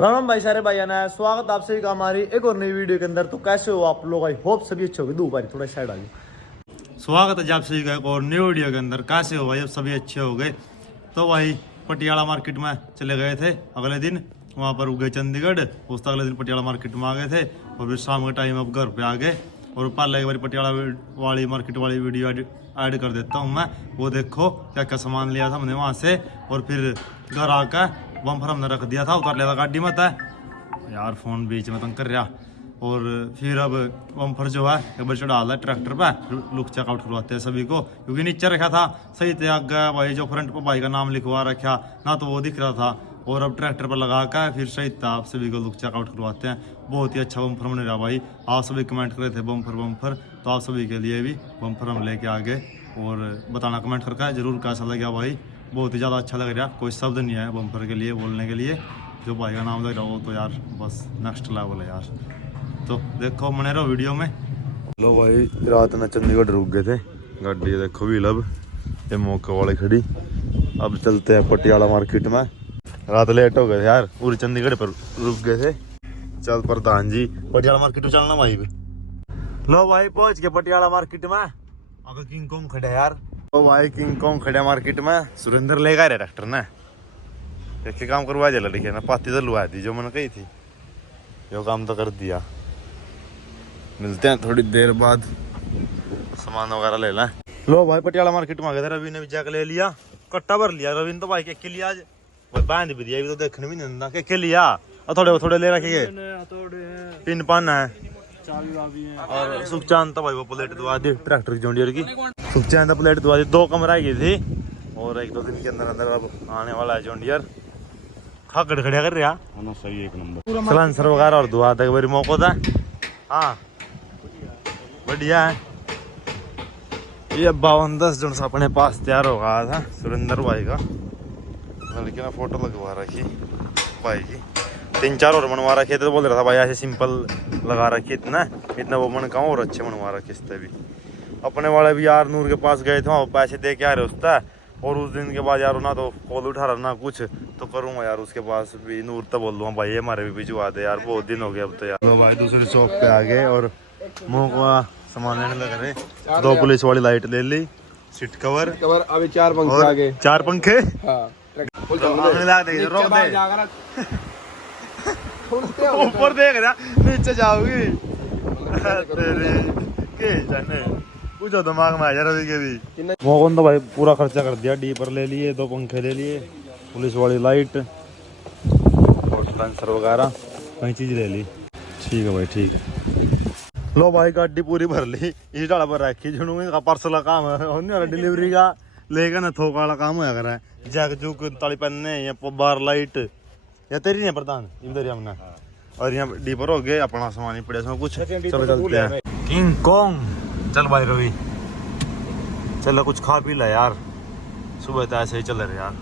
राम राम भाई सारे भाई ना स्वागत आप सभी का हमारी एक और नई वीडियो के अंदर। तो कैसे हो आप लोग? आई होप सभी अच्छे होंगे। दो बारी थोड़ा साइड आ गए। स्वागत है आप सभी का एक और न्यू वीडियो के अंदर। कैसे हो भाई? अब सभी अच्छे हो गए। तो भाई पटियाला मार्केट में चले गए थे अगले दिन, वहाँ पर गए चंडीगढ़। उसका अगले दिन पटियाला मार्केट में आ गए थे और फिर शाम के टाइम अब घर पे आ गए। और पहले एक बार पटियाला वाली मार्केट वाली वीडियो ऐड कर देता हूँ मैं, वो देखो क्या क्या सामान लिया था हमने वहाँ से। और फिर घर आकर बम्फर हमने रख दिया था, उतार लिया था गाड़ी में था यार, फोन बीच में तंग कर रहा। और फिर अब बम्फर जो है एक बार चढ़ा है ट्रैक्टर पे, लुक चेकआउट करवाते हैं सभी को, क्योंकि नीचे रखा था सही थे आगे भाई, जो फ्रंट पर भाई का नाम लिखवा रखा ना तो वो दिख रहा था, और अब ट्रैक्टर पर लगा कर फिर सही था आप सभी को लुक चेकआउट करवाते हैं। बहुत ही अच्छा बम्फर बन रहा भाई। आप सभी कमेंट कर रहे थे बम्फर, तो आप सभी के लिए भी बम्फर हम लेके आ गए। और बताना कमेंट करके जरूर कैसा लगा भाई। बहुत ही ज़्यादा अच्छा लग रहा, कोई शब्द नहीं है बम्फर के लिए बोलने के लिए। जो भाई का नाम लग रहा हो तो यार बस नेक्स्ट लेवल है यार। तो देखो बने रहो वीडियो में। लो भाई रात में चंडीगढ़ रुक गए थे, गाड़ी देखो भी लब ये मौके वाले खड़ी। अब चलते हैं पटियाला मार्केट में। रात लेट हो गए थे यार, पूरी चंडीगढ़ पर रुक गए थे। चल प्रधान जी पटियाला मार्केट में चलना भाई। लो भाई पहुंच गए पटियाला मार्केट में। अब किंग कॉन्ग खड़े यार। तो भाई किंग कॉन्ग खड़े मार्केट में। सुरेंद्र ले गए ट्रैक्टर ने, एक काम करवा दिया लड़के ने, पाती तो लुआ दी जो मैंने कही थी, यो काम तो कर दिया। मिलते हैं थोड़ी देर बाद, सामान वगैरह ले लें। लो भाई पटियाला मार्केट में आ गए थे। रवि ने भी जाकर ले लिया, कट्टा भर लिया रवि ने तो भाई। के लिया आज बांध भी दिया, तो देखने भी नहीं देता। के लिया और थोड़े ले रखे पिन पान है। और सुखचांद तो भाई वो प्लेट दुआ दी ट्रैक्टर की जोंडियर की। सुखचांद प्लेट दुआ दी, 2 कमरा गई थी और 1-2 दिन के अंदर अब आने वाला है जोंडियर। खड़े खड़े कर रहा सही एक नंबर सलांसर वगैरह और दुआ था बारी मौका था। हाँ बढ़िया है। ये 52-10 जन से अपने पास तैयार हो गया था सुरेंद्र भाई का। लड़की ने फोटो लगवा रखी भाई की, 3-4 और बनवा रखे थे। तो बोल रहा था भाई ऐसे सिंपल लगा रखी, इतना वो मन का और अच्छे बनवा रखे इससे भी। अपने वाले भी यार नूर के पास गए थे, वहाँ पैसे दे के आ रहे उसका। और उस दिन के बाद यार ना तो कॉल उठा रहा ना कुछ, तो करूँगा यार उसके पास भी। नूर तो बोल दूँगा भाई हमारे भी भिजवा दे यार, बहुत दिन हो गए अब तो यार। तो भाई दूसरी शॉप पे आ गए और मुँह का सामान लेने लग रहे। 2 पुलिस वाली लाइट ले ली, सीट कवर अभी 4 पंखे आ गए। 4 पंखे ऊपर देख रहा, नीचे जाओगी कुछ दिमाग में आ जा रहा भी। मोहन तो भाई पूरा खर्चा कर दिया। डी पर ले लिए, 2 पंखे ले लिए, पुलिस वाली लाइट और सेंसर वगैरह कई चीज ले ली। ठीक है भाई ठीक है। लो भाई गाड़ी पूरी भर ली, इस डाला पर रखी जुनूंगी का पार्सल का काम है, डिलीवरी का लेकर ना थोक वाला काम होया करा है। जैक जुक ताली पहनने या बार लाइट या तेरी नहीं प्रधान इधर हमने। और यहाँ डी पर हो गए अपना सामान ही पड़े कुछ। चलो चलते हैं किंग कॉन्ग। चल भाई रवि चलो कुछ खा पी ला यार, सुबह तो ऐसे ही चल रहे यार।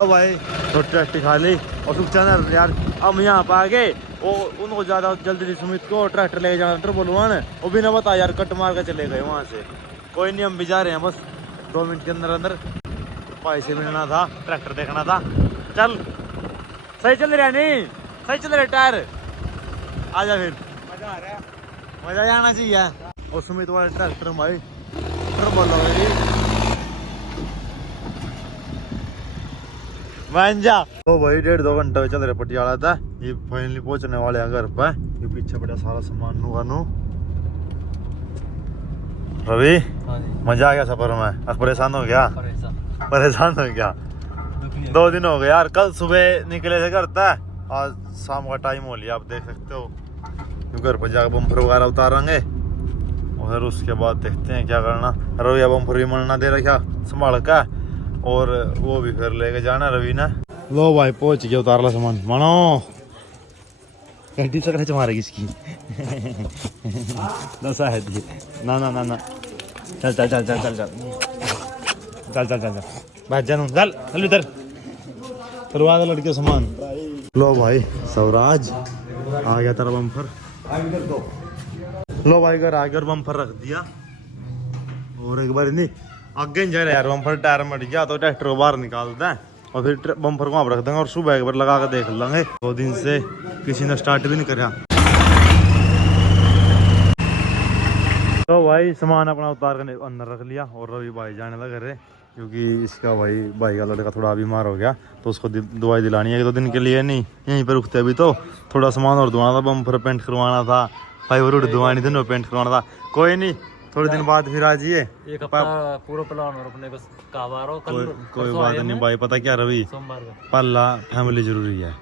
तो भाई रोटी रोटी खा ली और सुख चैनल यार। हम यहाँ पे आ गए, वो उनको ज्यादा जल्दी सुमित को ट्रैक्टर ले जाना ट्रैक्टर बोलवा ना, वो भी ना बता यार कट मार के चले गए वहाँ से। कोई नहीं हम भी जा रहे हैं बस 2 मिनट के अंदर। भाई से मिलना था, ट्रैक्टर देखना था। चल सही चल रहा नहीं, सही चल रहा टायर। आजा फिर मजा आ रहा है, मजा आना चाहिए। और सुमित वाले ट्रैक्टर भाई बोलो तो भाई 1.5-2 घंटे चल रहे पटियाला था। ये फाइनली पहुंचने वाले हैं घर पे। ये पीछे पड़ा सारा सामान नुगानू। रवि मजा आ गया सफर में? परेशान हो गया? परेशान हो गया। 2 दिन हो गए यार। कल सुबह निकले थे घर था, आज शाम का टाइम हो लिया आप देख सकते हो। घर पर जाकर बम्फर वगैरह उतारेंगे और उसके बाद देखते हैं क्या करना। रवि बम्फर भी मरना दे रखा संभाल का, और वो भी फिर लेके जाना रवि ने। लो भाई पहुंच गया, उतार ला सामान मानो। गड्डी से कैसे मारेगी इसकी दसा है ना ना ना ना। चल चल चल चल चल चल चल चल चल भाई जानू चल चल इधर करवा दो लड़के सामान। लो भाई स्वराज आ गया तेरा बम्फर। लो भाई घर आगे और बम्फर रख दिया। और एक बार नहीं आगे नहीं जा रहा यार, बम्फर टायर मट गया तो ट्रैक्टर को बाहर निकालता है। और फिर बम्पर को वहाँ पर रख देंगे और सुबह एक बार लगा कर देख लेंगे। 2 दिन से किसी ने स्टार्ट भी नहीं करा। तो भाई सामान अपना उतार कर अंदर रख लिया और रवि भाई जाने लगे रहे क्योंकि इसका भाई का लड़का थोड़ा बीमार हो गया तो उसको दवाई दिलानी है 1-2 दिन के लिए। नहीं यहीं पर रुकते अभी तो थोड़ा सामान और धुआना था, बम्पर पेंट करवाना था, फाइबर रोड धुआनी थी, पेंट करवाना था। कोई नहीं थोड़े दिन बाद फिर आ जाइए। एक हफ्ता पूरा प्लान और अपने बस कावारो कोई बात नहीं भाई। पता क्या रवि, पहला फैमिली जरूरी है,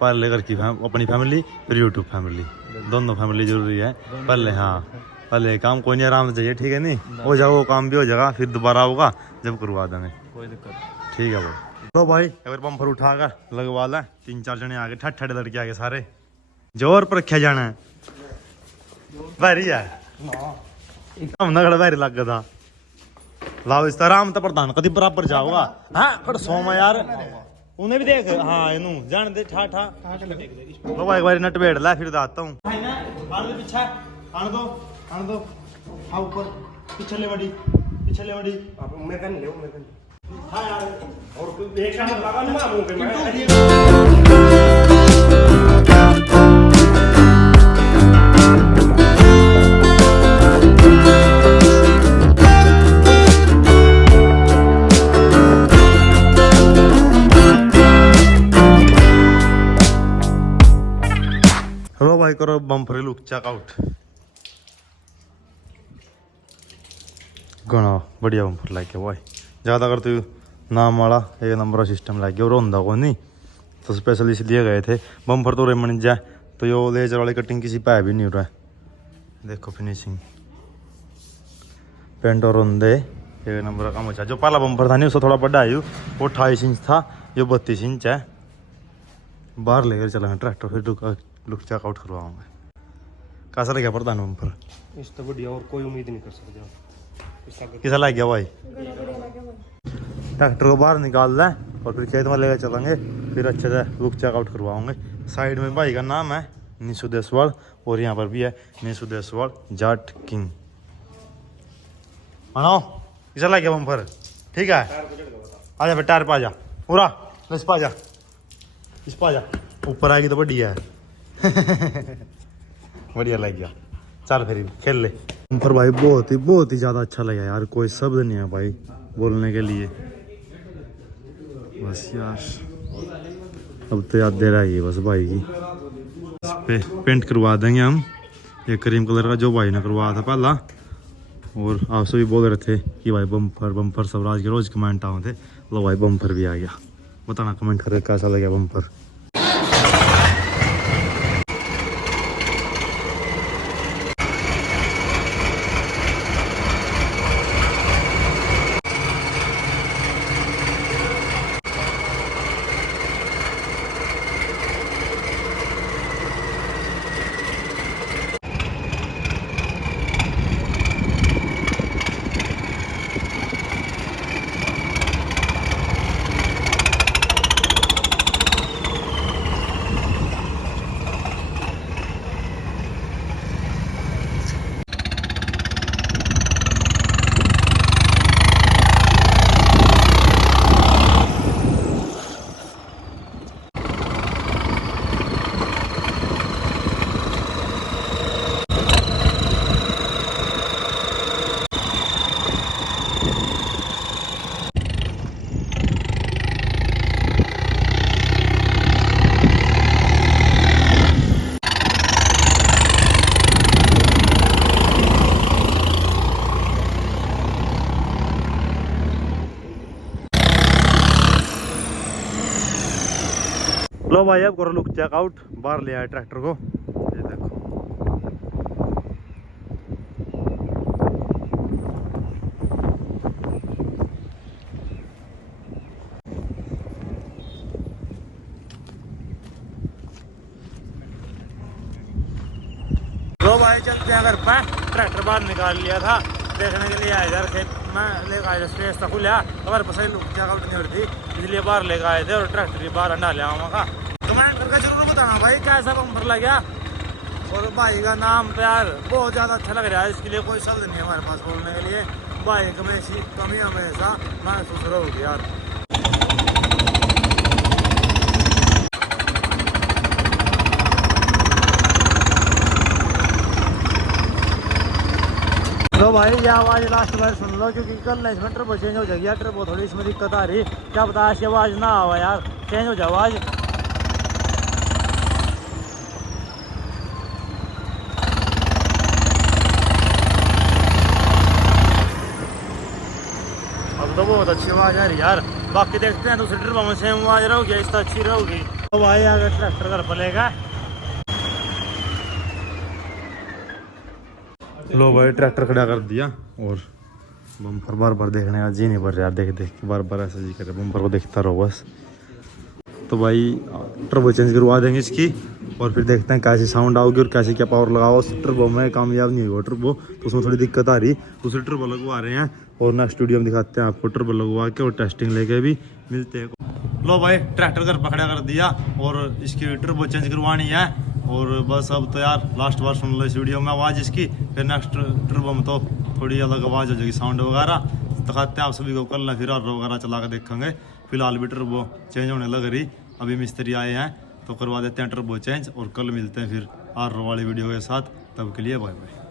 पहले घर की अपनी फैमिली फिर यूट्यूब फैमिली, दोनों फैमिली जरूरी है पहले। हाँ पहले काम कोई नहीं, आराम से चाहिए, ठीक है। नहीं हो जाओ वो काम भी हो जाएगा, फिर दोबारा होगा जब करवा देंगे, कोई दिक्कत ठीक है भाई। तो भाई अगर बम्पर उठा कर लगवा ला, 3-4 जने आगे, ठट्ठे लड़के आगे सारे जोर पर रखा जाना है। भारी है हम ना भारी लग गया था। लाओ इस तरह हम तो प्रधान कभी बराबर जाओगा। हाँ कड़ सोमा यार उन्हें भी देख। हाँ इनू जान दे ठा ठा तो भाई एक बार नट बैठ ला फिर दाता हूँ। पीछे आने दो हाँ ऊपर पिछले बड़ी मैं कर ले हाँ यार और एक शाम लगा ना मुंह पे हेलो भाई करो बम्पर लुक चेकआउट। घना बढ़िया बम्पर लगे भाई, ज़्यादा अगर तू नाम वाला 1 नंबर सिस्टम लगे और होंदा को नहीं तो स्पेशल इसलिए गए थे। बम्पर तो रेमन जाए तो यो लेजर वाली कटिंग किसी पे भी नहीं हो रहा है। देखो फिनिशिंग पेंट और होंदे 1 नंबर का काम अच्छा। जो पहला बम्पर था नहीं उससे थोड़ा बड़ा है, वो 28 इंच था, ये 32 इंच है। बाहर लेकर चला ट्रैक्टर फिर लुक चेकआउट करवाऊंगा। कैसा लगे प्रधान बम्पर? इस तो बढ़िया और कोई उम्मीद नहीं कर सकते। कैसा लग गया भाई? ट्रैक्टर को बाहर निकाल लें और फिर खेत में लेकर चलेंगे, फिर अच्छे से लुक चेकआउट करवाओगे। साइड में भाई का नाम है निशु देसवाल और यहाँ पर भी है निशु देसवाल जाट किंग। मानो कैसा लग गया बम्पर? ठीक है आजा फिर टायर पा जा पूरा इस पा जा, इस पा जा, ऊपर आएगी तो बढ़िया है। बढ़िया लग गया, चल फिर खेल ले। बम्पर भाई बहुत ही ज़्यादा अच्छा लगा यार, कोई शब्द नहीं है भाई बोलने के लिए। बस यार अब तो याद दे रहा है बस भाई की। इस पे पेंट करवा देंगे हम, ये क्रीम कलर का जो भाई ने करवाया था पहला। और आपसे भी बोल रहे थे कि भाई बम्पर स्वराज के रोज कमेंट आए थे, लो भाई बम्पर भी आ गया। बताना कमेंट करके कैसा लगा बम्पर। लो भाई अब करो लुक चेकआउट। बाहर ले आए ट्रैक्टर को, ये देखो। लो भाई चलते हैं घर पे। ट्रैक्टर बाहर निकाल लिया था, देखने के लिए आए इधर खेत में लेकर आए, स्पेस था खुला अगर पसंद लुक चेकआउट नहीं होती इसलिए बाहर लेकर आए थे और ट्रैक्टर भी बाहर डाले आऊँगा। कमेंट करके जरूर बताना भाई कैसा बम्पर लग गया। और भाई का नाम तो यार बहुत ज़्यादा अच्छा लग रहा है, इसके लिए कोई शब्द नहीं है हमारे पास बोलने के लिए। बाइक में ऐसी कमी हमेशा महसूस होगी यार। भाई ये आवाज़ लास्ट बार सुन लो, क्योंकि कल ना इसमें ट्रबो चेंज हो जाएगी यार, ट्रबो थोड़ी इसमें दिक्कत आ रही, क्या पता आज की आवाज़ ना आवा यार, चेंज हो जाए आवाज़। अब तो बहुत अच्छी आवाज़ आ रही यार, बाकी देखते हैं दूसरे ट्रबो में सेम आवाज़ रहोगी, इससे अच्छी रहोगी। तो भाई अगर ट्रैक्टर घर पर लेगा। लो भाई ट्रैक्टर खड़ा कर दिया और बम्पर बार बार देखने का जी नहीं भर रहा यार, देख देख बार बार ऐसा जी कर रहा, बम्पर को देखता रहो बस। तो भाई टर्बो चेंज करवा देंगे इसकी और फिर देखते हैं कैसी साउंड आओगी और कैसे क्या पावर लगाओ। उस टर्बो में कामयाब नहीं होगा टर्बो, तो उसमें थोड़ी दिक्कत आ रही, दूसरे टर्बो लगवा रहे हैं और नेक्स्ट स्टूडियो में दिखाते हैं आपको टर्बो लगवा के और टेस्टिंग लेके भी मिलते हैं। लो भाई ट्रैक्टर घर पकड़ा कर दिया और इसकी टर्बो चेंज करवानी है और बस अब तो यार लास्ट बार सुन लो इस वीडियो में आवाज़ इसकी, फिर नेक्स्ट टर्बो में तो थोड़ी अलग आवाज़ हो जाएगी, साउंड वगैरह दिखाते हैं आप सभी को कल ना, फिर आर वगैरह चला के देखेंगे। फिलहाल भी टर्बो चेंज होने लग रही, अभी मिस्त्री आए हैं तो करवा देते हैं टर्बो चेंज और कल मिलते हैं फिर आर वाली वीडियो के साथ, तब के लिए बाय बाय।